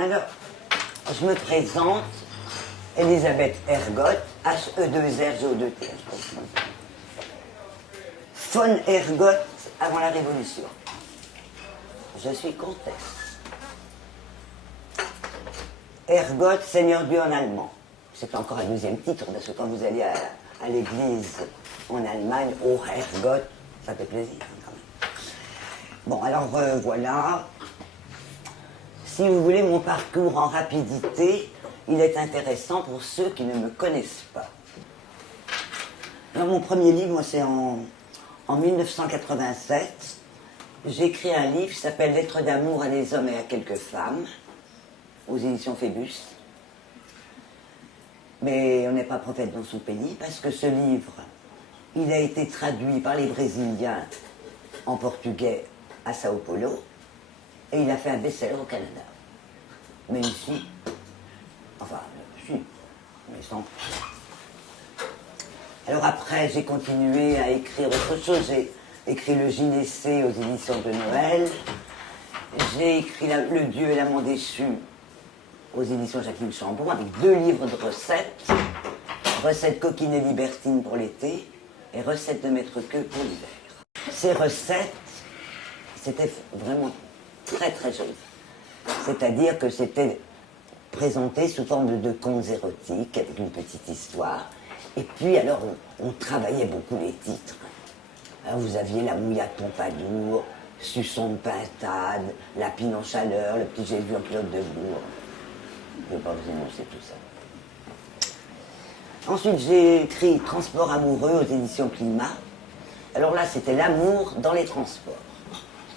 Alors, je me présente, Elisabeth Ergoth, H-E-2-R-G-O-2-T. Von Ergoth avant la Révolution. Je suis comtesse. Ergoth, Seigneur Dieu en allemand. C'est encore un deuxième titre, parce que quand vous allez à l'église en Allemagne, oh Ergoth, ça fait plaisir quand même. Bon, alors voilà. Si vous voulez mon parcours en rapidité, il est intéressant pour ceux qui ne me connaissent pas. Alors, mon premier livre, moi, c'est en 1987. J'ai écrit un livre qui s'appelle Lettres d'amour à des hommes et à quelques femmes, aux éditions Phébus. Mais on n'est pas prophète dans son pays, parce que ce livre, il a été traduit par les Brésiliens en portugais à Sao Paulo, et il a fait un best-seller au Canada. Mais ici, enfin, si, mais sans. Alors après, j'ai continué à écrire autre chose. J'ai écrit le Gynécée aux éditions de Noël. J'ai écrit Le Dieu et l'amant déchu aux éditions Jacqueline Chambon, avec 2 livres de recettes. Recettes coquines et libertines pour l'été et recettes de maître queux pour l'hiver. Ces recettes, c'était vraiment très très joli. C'est-à-dire que c'était présenté sous forme de contes érotiques avec une petite histoire. Et puis alors on travaillait beaucoup les titres. Alors, vous aviez La Mouillade Pompadour, Suçon de Pintade, Lapine en chaleur, Le petit j'ai vu en pilote de bourg. Je ne vais pas vous énoncer tout ça. Ensuite, j'ai écrit Transport amoureux aux éditions Climat. Alors là, c'était l'amour dans les transports.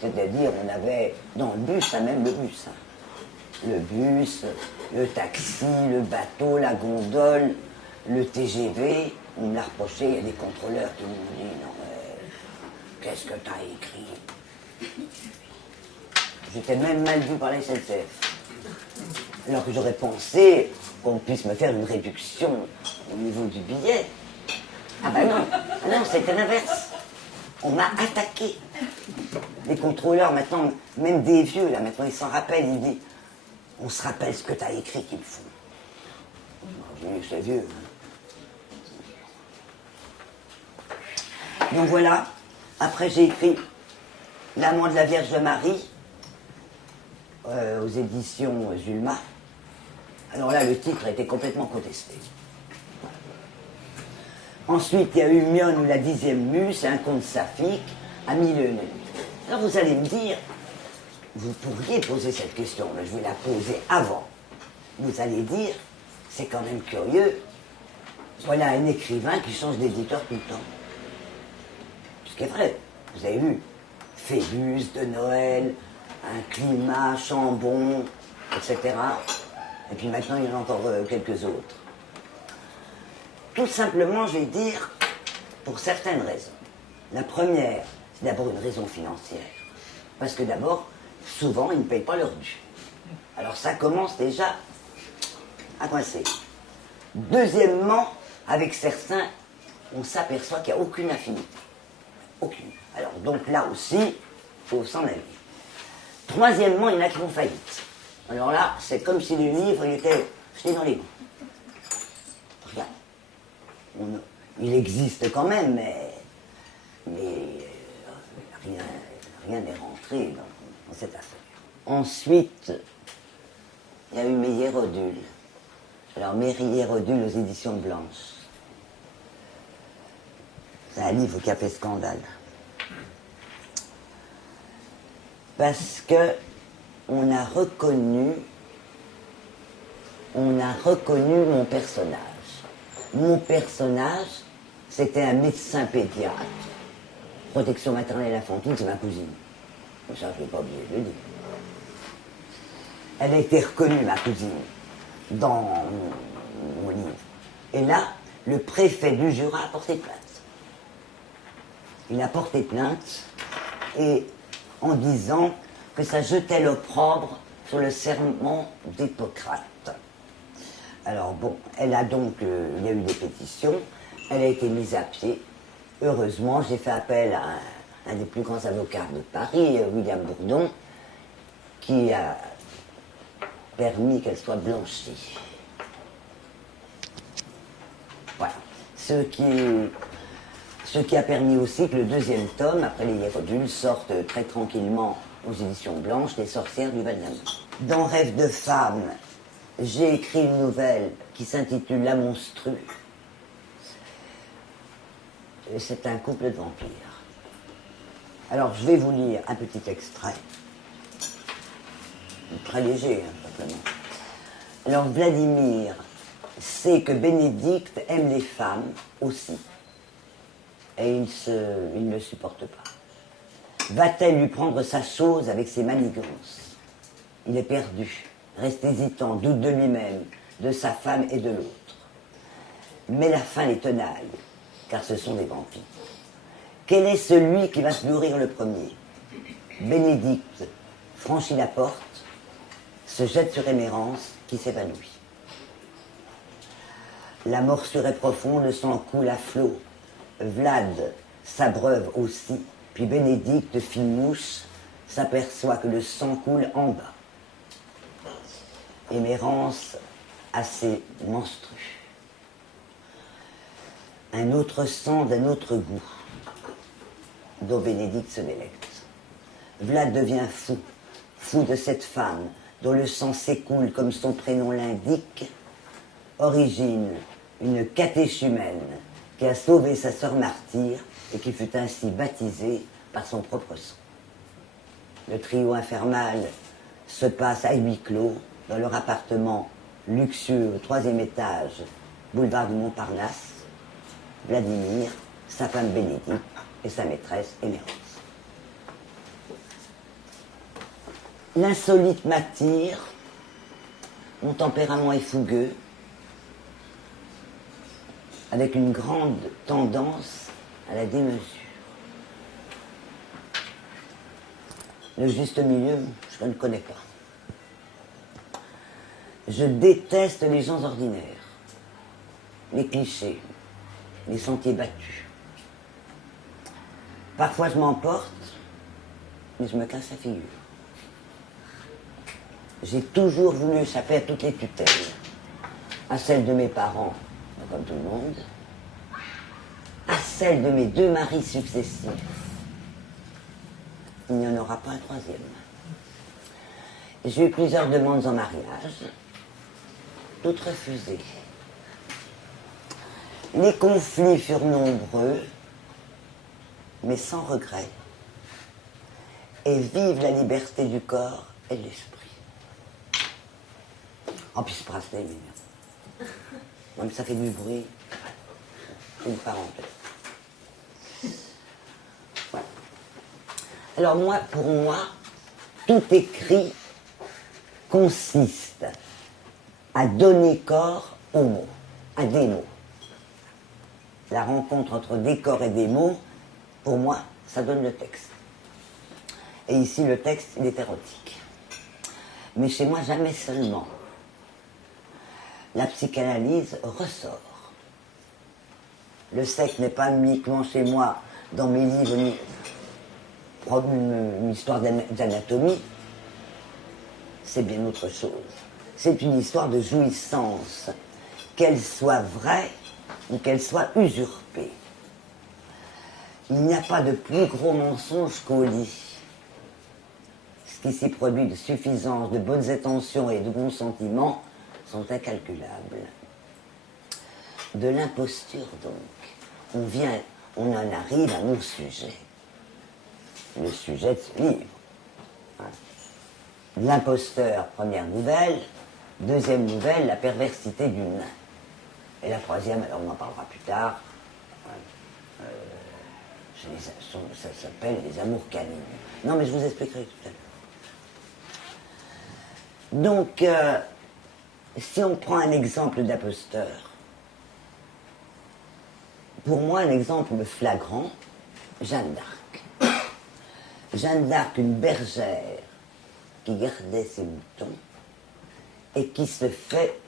C'est-à-dire, on avait dans le bus, même le bus. Le bus, le taxi, le bateau, la gondole, le TGV. On me l'a reproché, il y a des contrôleurs qui m'ont dit non, mais qu'est-ce que t'as écrit? J'étais même mal vu par la SNCF. Alors que j'aurais pensé qu'on puisse me faire une réduction au niveau du billet. Ah ben non, non, c'était l'inverse. On m'a attaqué. Les contrôleurs, maintenant, même des vieux, là, maintenant, ils s'en rappellent, ils disent on se rappelle ce que tu as écrit qu'il faut. J'ai dit, c'est vieux. Donc voilà, après j'ai écrit L'amant de la Vierge Marie aux éditions Zulma. Alors là, le titre a été complètement contesté. Ensuite, il y a eu Mion ou la 10e muse, c'est un conte saphique, à mille et une nuits. Alors vous allez me dire, vous pourriez poser cette question, mais je vais la poser avant. Vous allez dire, c'est quand même curieux, voilà un écrivain qui change d'éditeur tout le temps. Ce qui est vrai, vous avez vu, Phébus, de Noël, un climat, Chambon, etc. Et puis maintenant, il y en a encore quelques autres. Tout simplement, je vais dire, pour certaines raisons. La première, c'est d'abord une raison financière. Parce que d'abord, souvent, ils ne payent pas leur dû. Alors ça commence déjà à coincer. Deuxièmement, avec certains, on s'aperçoit qu'il n'y a aucune affinité. Aucune. Alors donc là aussi, il faut s'en aller. Troisièmement, il y en a qui font faillite. Alors là, c'est comme si le livre il était jeté dans l'égout. Regarde. Il existe quand même, mais rien n'est rentré dans cette affaire. Ensuite, il y a eu mes Hiérodules. Alors, mes Hiérodules aux éditions Blanches. C'est un livre qui a fait scandale. Parce que on a reconnu mon personnage. Mon personnage, c'était un médecin pédiatre. Protection maternelle infantile, c'est ma cousine. Ça, je ne vais pas oublier de le dire. Elle a été reconnue, ma cousine, dans mon livre. Et là, le préfet du Jura a porté plainte. Il a porté plainte et en disant que ça jetait l'opprobre sur le serment d'Hippocrate. Alors bon, elle a donc, il y a eu des pétitions, elle a été mise à pied. Heureusement, j'ai fait appel à un des plus grands avocats de Paris, William Bourdon, qui a permis qu'elle soit blanchie. Voilà. Ce qui a permis aussi que le deuxième tome, après les Hiérodules, sorte très tranquillement aux éditions blanches, Les sorcières du Val-d'Amour. Dans Rêve de femme, j'ai écrit une nouvelle qui s'intitule La monstrue. C'est un couple de vampires. Alors, je vais vous lire un petit extrait. Très léger, hein, simplement. Alors, Vladimir sait que Bénédicte aime les femmes aussi. Et il ne le supporte pas. Va-t-elle lui prendre sa chose avec ses manigances? Il est perdu, reste hésitant, doute de lui-même, de sa femme et de l'autre. Mais la faim les tenaille, car ce sont des vampires. Quel est celui qui va se nourrir le premier? Bénédicte franchit la porte, se jette sur Émérance, qui s'évanouit. La morsure est profonde, le sang coule à flot. Vlad s'abreuve aussi, puis Bénédicte, fine mouche, s'aperçoit que le sang coule en bas. Émérance assez monstrueux. Un autre sang d'un autre goût, dont Bénédicte se délecte. Vlad devient fou, fou de cette femme dont le sang s'écoule comme son prénom l'indique. Origine, une catéchumène qui a sauvé sa sœur martyre et qui fut ainsi baptisée par son propre sang. Le trio infernal se passe à huis clos dans leur appartement luxueux au 3e étage, boulevard du Montparnasse. Vladimir, sa femme Bénédicte et sa maîtresse Émérance. L'insolite m'attire, mon tempérament est fougueux, avec une grande tendance à la démesure. Le juste milieu, je ne connais pas. Je déteste les gens ordinaires, les clichés, les sentiers battus. Parfois je m'emporte, mais je me casse la figure. J'ai toujours voulu échapper à toutes les tutelles, à celle de mes parents, comme tout le monde, à celle de mes 2 maris successifs. Il n'y en aura pas un 3e. J'ai eu plusieurs demandes en mariage, toutes refusées. Les conflits furent nombreux, mais sans regret. Et vive la liberté du corps et de l'esprit. En plus, Bracelet, mais même ça fait du bruit. Une parenthèse. Voilà. Alors pour moi, tout écrit consiste à donner corps aux mots, à des mots. La rencontre entre des corps et des mots, pour moi, ça donne le texte. Et ici, le texte, il est érotique. Mais chez moi, jamais seulement. La psychanalyse ressort. Le sexe n'est pas uniquement chez moi, dans mes livres, une histoire d'anatomie. C'est bien autre chose. C'est une histoire de jouissance, qu'elle soit vraie ou qu'elle soit usurpée. Il n'y a pas de plus gros mensonge qu'au lit. Ce qui s'y produit de suffisance, de bonnes intentions et de bons sentiments sont incalculables. De l'imposture, donc, on en arrive à mon sujet. Le sujet de ce livre. L'imposteur, première nouvelle. Deuxième nouvelle, la perversité du nain. Et la troisième, alors on en parlera plus tard, ça s'appelle Les amours canines. Non, mais je vous expliquerai tout à l'heure. Donc, si on prend un exemple d'imposteur, pour moi, un exemple flagrant, Jeanne d'Arc. Jeanne d'Arc, une bergère qui gardait ses moutons et qui se fait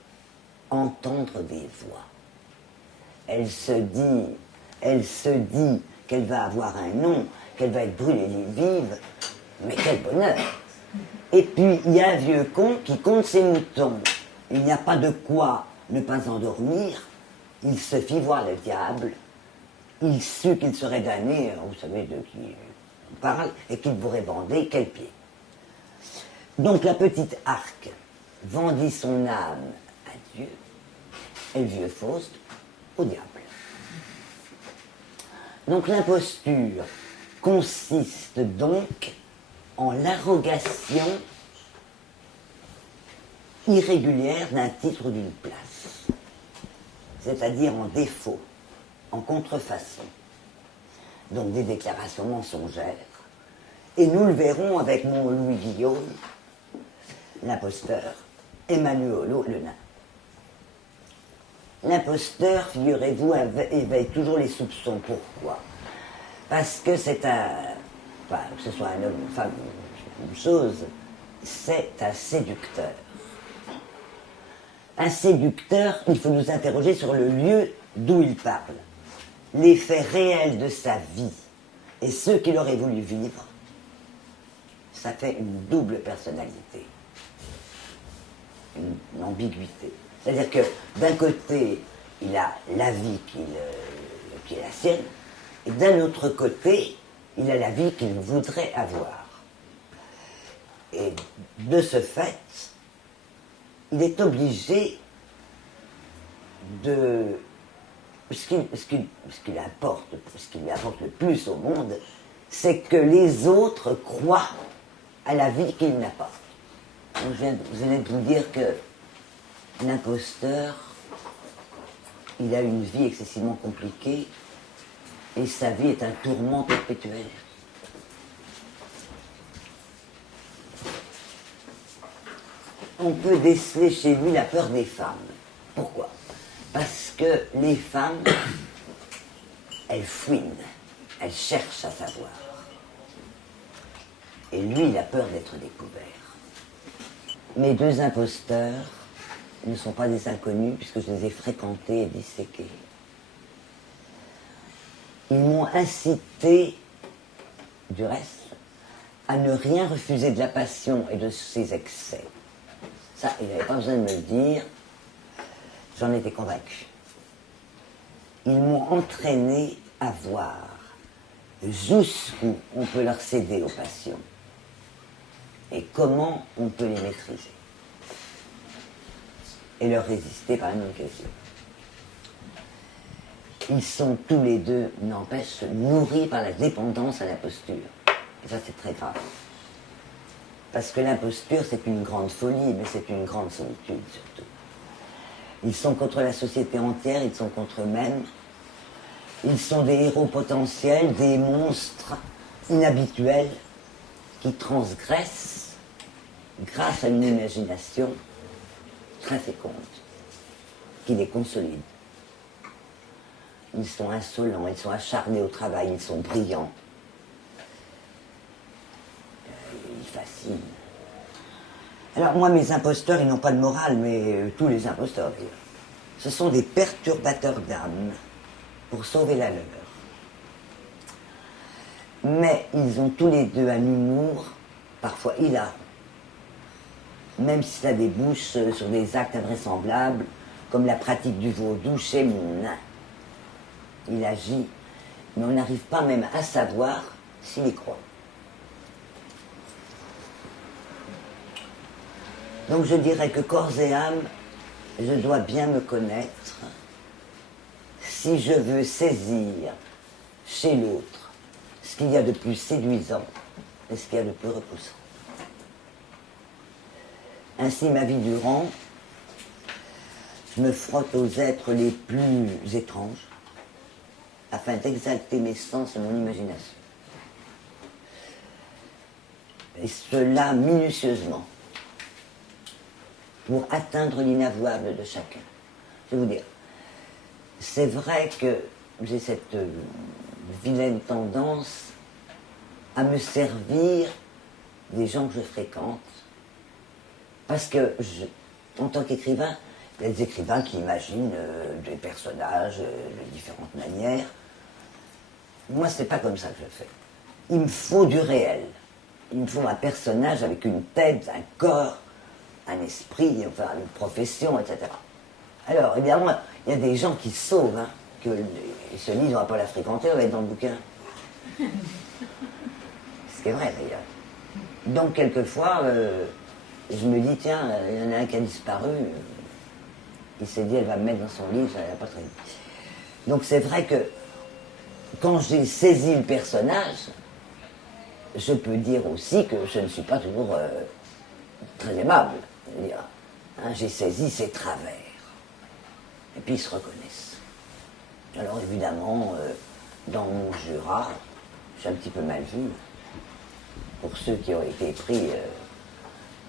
entendre des voix. Elle se dit qu'elle va avoir un nom, qu'elle va être brûlée vive, mais quel bonheur! Et puis, il y a un vieux con qui compte ses moutons. Il n'y a pas de quoi ne pas endormir. Il se fit voir le diable. Il sut qu'il serait damné, vous savez de qui on parle, et qu'il pourrait bander quel pied. Donc la petite Arque vendit son âme à Dieu, et le vieux Faust au diable. Donc l'imposture consiste donc en l'arrogation irrégulière d'un titre ou d'une place, c'est-à-dire en défaut, en contrefaçon, donc des déclarations mensongères. Et nous le verrons avec mon Louis Guillaume, l'imposteur, et Manuolo, le nain. L'imposteur, figurez-vous, éveille toujours les soupçons. Pourquoi? Parce que c'est enfin, que ce soit un homme, une femme, une chose, c'est un séducteur. Un séducteur, il faut nous interroger sur le lieu d'où il parle, les faits réels de sa vie et ceux qu'il aurait voulu vivre. Ça fait une double personnalité, une ambiguïté. C'est-à-dire que d'un côté, il a la vie qui est la sienne, et d'un autre côté, il a la vie qu'il voudrait avoir. Et de ce fait, il est obligé de... Ce qui lui apporte le plus au monde, c'est que les autres croient à la vie qu'il n'a pas. Donc je venais de vous dire que l'imposteur, il a une vie excessivement compliquée et sa vie est un tourment perpétuel. On peut déceler chez lui la peur des femmes. Pourquoi? Parce que les femmes, elles fouinent, elles cherchent à savoir. Et lui, il a peur d'être découvert. Mes deux imposteurs ne sont pas des inconnus puisque je les ai fréquentés et disséqués. Ils m'ont incité, du reste, à ne rien refuser de la passion et de ses excès. Ça, il n'avait pas besoin de me le dire, j'en étais convaincu. Ils m'ont entraîné à voir jusqu'où on peut leur céder aux passions et comment on peut les maîtriser et leur résister par la même occasion. Ils sont tous les deux, n'empêche, nourris par la dépendance à l'imposture. Et ça, c'est très grave. Parce que l'imposture, c'est une grande folie, mais c'est une grande solitude, surtout. Ils sont contre la société entière, ils sont contre eux-mêmes. Ils sont des héros potentiels, des monstres inhabituels qui transgressent grâce à une imagination très féconde, qui les consolide. Ils sont insolents, ils sont acharnés au travail, ils sont brillants. Ils fascinent. Alors moi, mes imposteurs, ils n'ont pas de morale, mais tous les imposteurs, d'ailleurs. Ce sont des perturbateurs d'âme pour sauver la leur. Mais ils ont tous les deux un humour, parfois hilarant. Même si ça débouche sur des actes invraisemblables, comme la pratique du vaudou chez mon nain. Il agit, mais on n'arrive pas même à savoir s'il y croit. Donc je dirais que corps et âme, je dois bien me connaître si je veux saisir chez l'autre ce qu'il y a de plus séduisant et ce qu'il y a de plus repoussant. Ainsi, ma vie durant, je me frotte aux êtres les plus étranges afin d'exalter mes sens et mon imagination. Et cela minutieusement, pour atteindre l'inavouable de chacun. Je vais vous dire, c'est vrai que j'ai cette vilaine tendance à me servir des gens que je fréquente, parce que, en tant qu'écrivain, il y a des écrivains qui imaginent des personnages de différentes manières. Moi, c'est pas comme ça que je fais. Il me faut du réel. il me faut un personnage avec une tête, un corps, un esprit, enfin une profession, etc. Alors, évidemment, il y a des gens qui se sauvent, hein, ils se disent on va pas la fréquenter, on va être dans le bouquin. Ce qui est vrai d'ailleurs. Donc, quelquefois, je me dis, tiens, il y en a un qui a disparu, il s'est dit, elle va me mettre dans son livre, ça n'a pas très vite. Donc, c'est vrai que quand j'ai saisi le personnage, je peux dire aussi que je ne suis pas toujours très aimable. Hein, j'ai saisi ses travers. Et puis ils se reconnaissent. Alors évidemment, dans mon Jura, j'ai un petit peu mal vu, pour ceux qui ont été pris.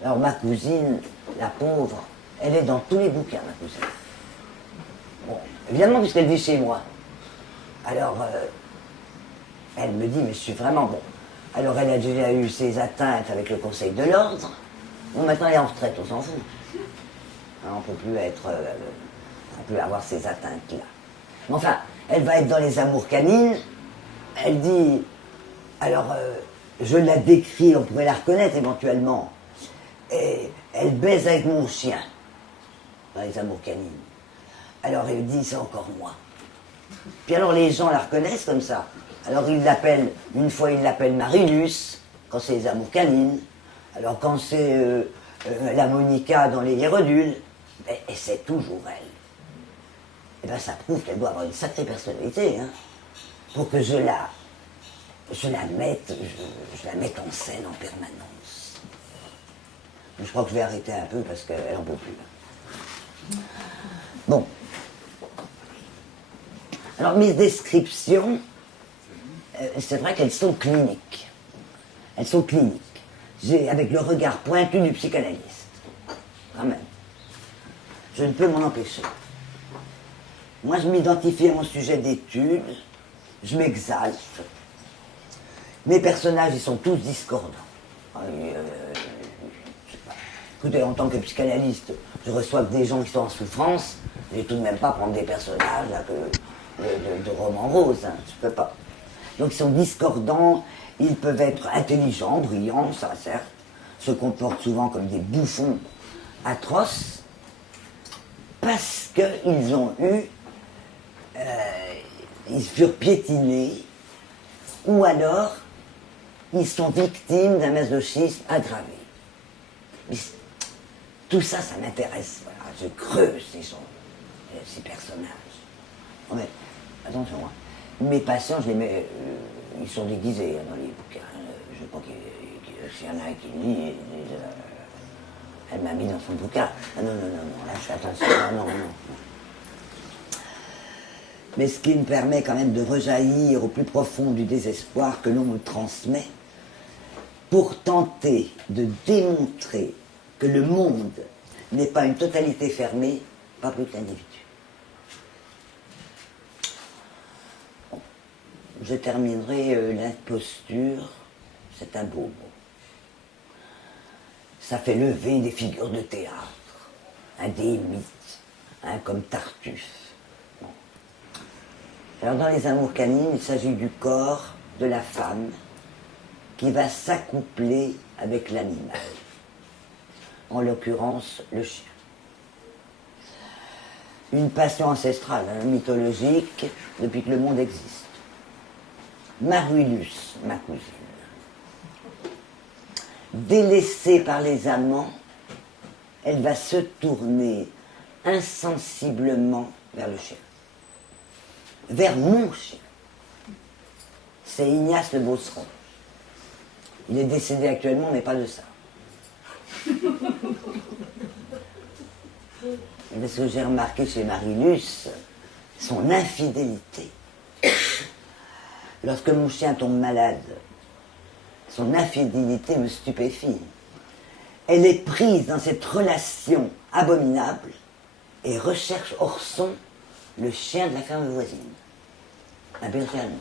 Alors ma cousine, la pauvre, elle est dans tous les bouquins, ma cousine. Bon, évidemment, puisqu'elle vit chez moi. Alors, elle me dit, mais je suis vraiment bon. Alors elle a déjà eu ses atteintes avec le Conseil de l'Ordre. Bon, maintenant elle est en retraite, on s'en fout. Hein, on ne peut plus être... on peut avoir ces atteintes-là. Mais enfin, elle va être dans les amours canines. Elle dit... Alors, je la décris, on pourrait la reconnaître éventuellement. Et elle baise avec mon chien. Dans les amours canines. Alors elle dit, c'est encore moi. Puis alors les gens la reconnaissent comme ça. Alors ils l'appellent, une fois ils l'appellent Marilus, quand c'est les amours canines. Alors quand c'est la Monica dans les Hérodules, et c'est toujours elle. Et bien ça prouve qu'elle doit avoir une sacrée personnalité, hein, pour que je la mette en scène en permanence. Je crois que je vais arrêter un peu parce qu'elle en peut plus. Bon. Alors mes descriptions, c'est vrai qu'elles sont cliniques. Elles sont cliniques. Avec le regard pointu du psychanalyste. Quand même. Je ne peux m'en empêcher. Moi, je m'identifie à mon sujet d'étude, je m'exalte. Mes personnages, ils sont tous discordants. Écoutez, en tant que psychanalyste, je reçois que des gens qui sont en souffrance, je ne vais tout de même pas prendre des personnages là, de romans roses, hein, je ne peux pas. Donc ils sont discordants, ils peuvent être intelligents, brillants, ça certes, se comportent souvent comme des bouffons atroces, parce qu'ils ont eu, ils furent piétinés, ou alors ils sont victimes d'un masochisme aggravé. Mais tout ça, ça m'intéresse, voilà, je creuse ces personnages. Oh, mais, attention, hein. Mes patients, je les mets, ils sont déguisés hein, dans les bouquins. Je ne veux pas s'il y en a un qui lit, elle m'a mis dans son bouquin. Ah, non, là je fais attention, non. Mais ce qui me permet quand même de rejaillir au plus profond du désespoir que l'on me transmet, pour tenter de démontrer que le monde n'est pas une totalité fermée, pas plus que l'individu. Je terminerai l'imposture, c'est un beau mot. Ça fait lever des figures de théâtre, des mythes, comme Tartuffe. Bon. Alors dans les amours canines, il s'agit du corps de la femme qui va s'accoupler avec l'animal, en l'occurrence le chien. Une passion ancestrale, hein, mythologique, depuis que le monde existe. Marilus, ma cousine, délaissée par les amants, elle va se tourner insensiblement vers le chien, vers mon chien. C'est Ignace Le Beauceron. Il est décédé actuellement, mais pas de ça. Parce que j'ai remarqué chez Marilus son infidélité. Lorsque mon chien tombe malade, son infidélité me stupéfie. Elle est prise dans cette relation abominable et recherche Orson, le chien de la ferme voisine, un berger allemand.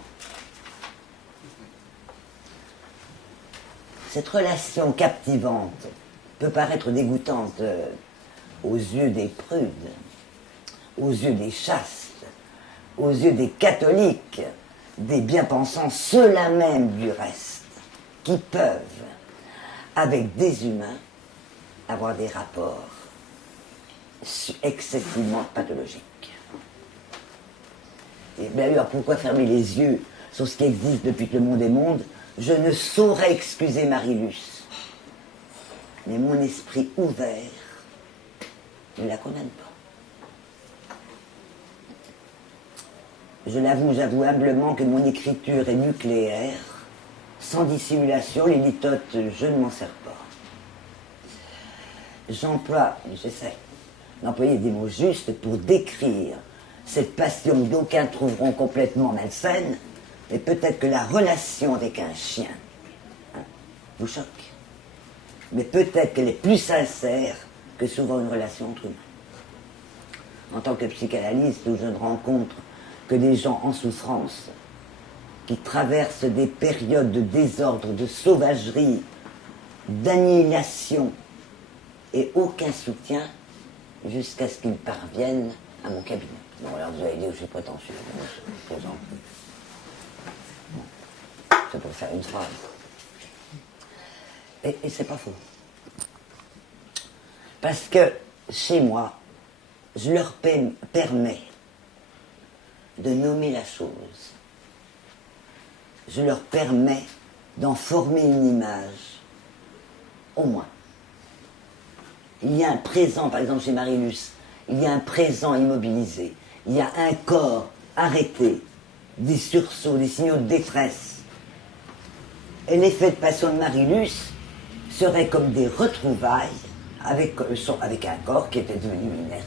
Cette relation captivante peut paraître dégoûtante aux yeux des prudes, aux yeux des chastes, aux yeux des catholiques, des bien-pensants, ceux-là même du reste, qui peuvent, avec des humains, avoir des rapports excessivement pathologiques. Et bien alors, pourquoi fermer les yeux sur ce qui existe depuis que le monde est monde? Je ne saurais excuser Marie-Luce, mais mon esprit ouvert ne la condamne pas. Je l'avoue, j'avoue humblement que mon écriture est nucléaire. Sans dissimulation, les litotes, je ne m'en sers pas. J'essaie d'employer des mots justes pour décrire cette passion que d'aucuns trouveront complètement malsaine, mais peut-être que la relation avec un chien vous choque. Mais peut-être qu'elle est plus sincère que souvent une relation entre humains. En tant que psychanalyste, où je ne rencontre que des gens en souffrance, qui traversent des périodes de désordre, de sauvagerie, d'annihilation, et aucun soutien, jusqu'à ce qu'ils parviennent à mon cabinet. Bon, alors vous allez dire que je suis prétentieux, je plaisante. Bon, c'est pour faire une phrase. Et c'est pas faux. Parce que, chez moi, je leur permets de nommer la chose. Je leur permets d'en former une image, au moins. Il y a un présent, par exemple chez Marie-Luce, il y a un présent immobilisé, il y a un corps arrêté, des sursauts, des signaux de détresse. Et l'effet de passion de Marie-Luce serait comme des retrouvailles avec un corps qui était devenu inerte.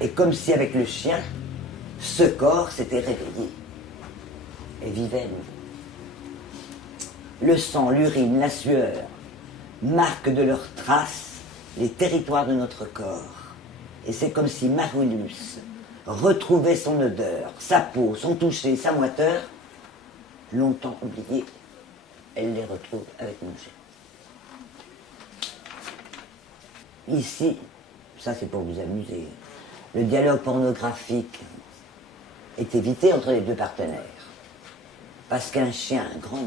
Et comme si avec le chien, ce corps s'était réveillé et vivait à nouveau. Le sang, l'urine, la sueur marquent de leurs traces les territoires de notre corps. Et c'est comme si Marie-Luce retrouvait son odeur, sa peau, son toucher, sa moiteur. Longtemps oubliées, elle les retrouve avec mon chien. Ici, ça c'est pour vous amuser, le dialogue pornographique est évité entre les deux partenaires. Parce qu'un chien grogne.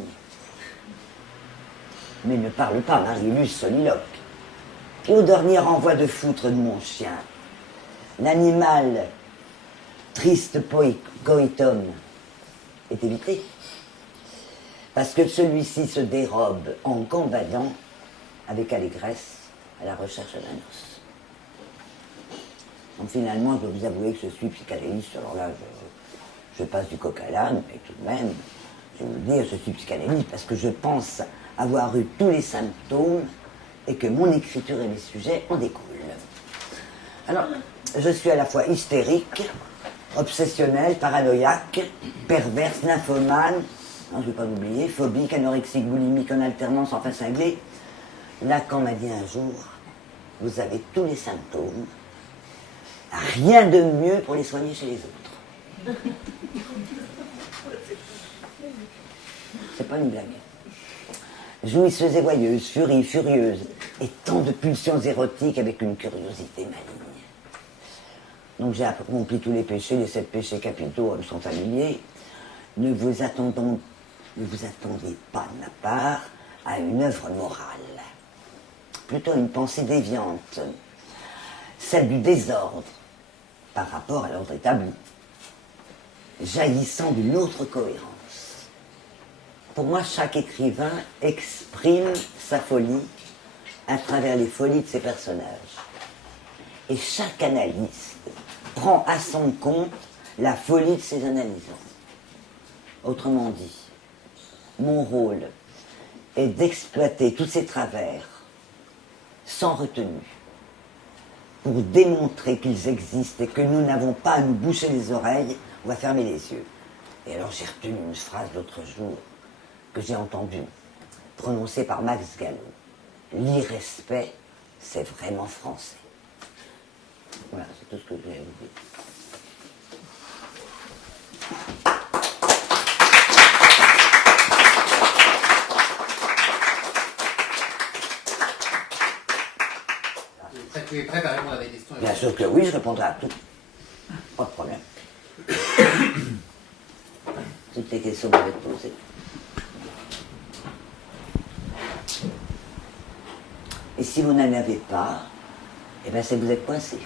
Mais ne parle pas, Marie-Luce soliloque. Et au dernier envoi de foutre de mon chien, l'animal triste coitum est évité. Parce que celui-ci se dérobe en gambadant avec allégresse à la recherche d'un os. Donc finalement, je dois vous avouer que je suis psychanalyste. Alors là, je passe du coq à l'âne, mais tout de même, je vais vous dire, je suis psychanalyste parce que je pense avoir eu tous les symptômes et que mon écriture et mes sujets en découlent. Alors, je suis à la fois hystérique, obsessionnelle, paranoïaque, perverse, nymphomane, non, je ne vais pas l'oublier, phobique, anorexique, boulimique, en alternance, enfin cinglé. Lacan m'a dit un jour, vous avez tous les symptômes, rien de mieux pour les soigner chez les autres. C'est pas une blague. Jouisseuse et voyeuse, furie, furieuse, et tant de pulsions érotiques avec une curiosité maligne. Donc j'ai accompli tous les péchés, les 7 péchés capitaux me sont familiers. Ne vous attendez pas de ma part à une œuvre morale. Plutôt une pensée déviante, celle du désordre par rapport à l'ordre établi, jaillissant d'une autre cohérence. Pour moi, chaque écrivain exprime sa folie à travers les folies de ses personnages. Et chaque analyste prend à son compte la folie de ses analysants. Autrement dit, mon rôle est d'exploiter tous ces travers sans retenue pour démontrer qu'ils existent et que nous n'avons pas à nous boucher les oreilles ou à fermer les yeux. Et alors j'ai retenu une phrase l'autre jour que j'ai entendue, prononcée par Max Gallo. L'irrespect, c'est vraiment français. Voilà, c'est tout ce que je voulais vous dire. Tu es prêt à répondre à des questions? Bien sûr que oui, je répondrai à tout. Pas de problème. Toutes les questions peuvent être posées. Et si vous n'en avez pas, eh ben c'est que vous êtes coincé.